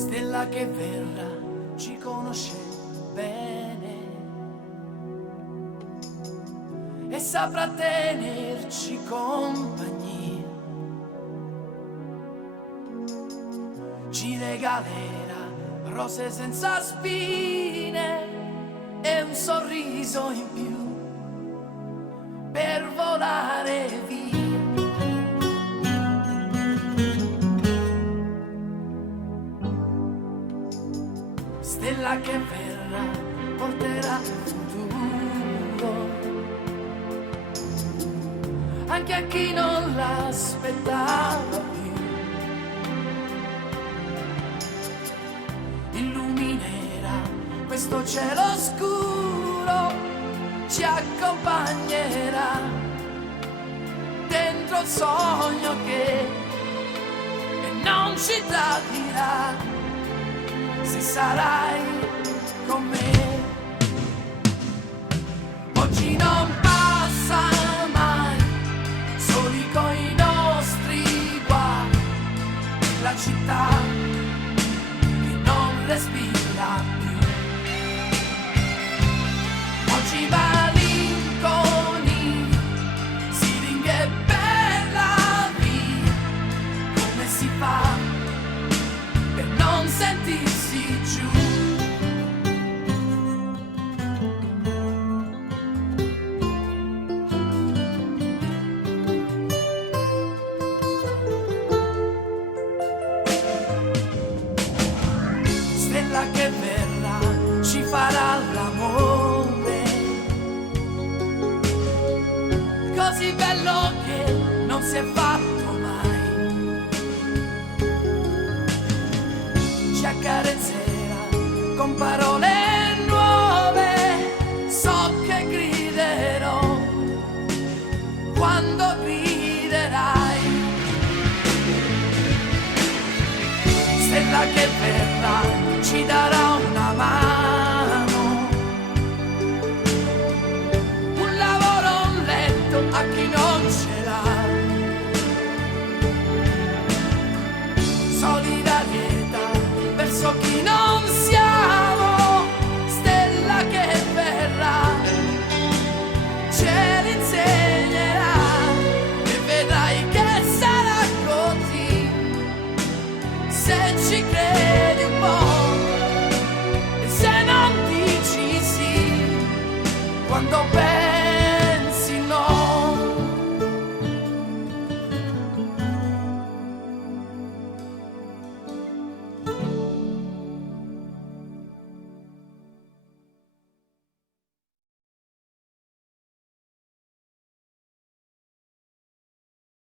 Stella che verrà ci conosce bene e saprà tenerci compagnia, ci regalerà rose senza spine e un sorriso in più per volare via. Stella che verrà porterà il futuro anche a chi non l'aspettava più. Illuminerà questo cielo scuro, ci accompagnerà dentro il sogno che non ci tradirà. Se sarai con me, oggi non passa mai, soli coi nostri guai, la città che non respira più. Oggi malinconi, siringhe per la via, come si fa per non sentirsi giù? Stella che verrà ci farà l'amore, così bello che non si è fatto mai. Ci accarezzerà con parole nuove, so che griderò quando griderai. Stella che verrà ci darà una mano, un lavoro, un letto a chi non ce l'ha, solidarietà verso chi non siamo. Stella che verrà ce l'insegnerà e vedrai che sarà così se ci credi un po' e se non dici sì quando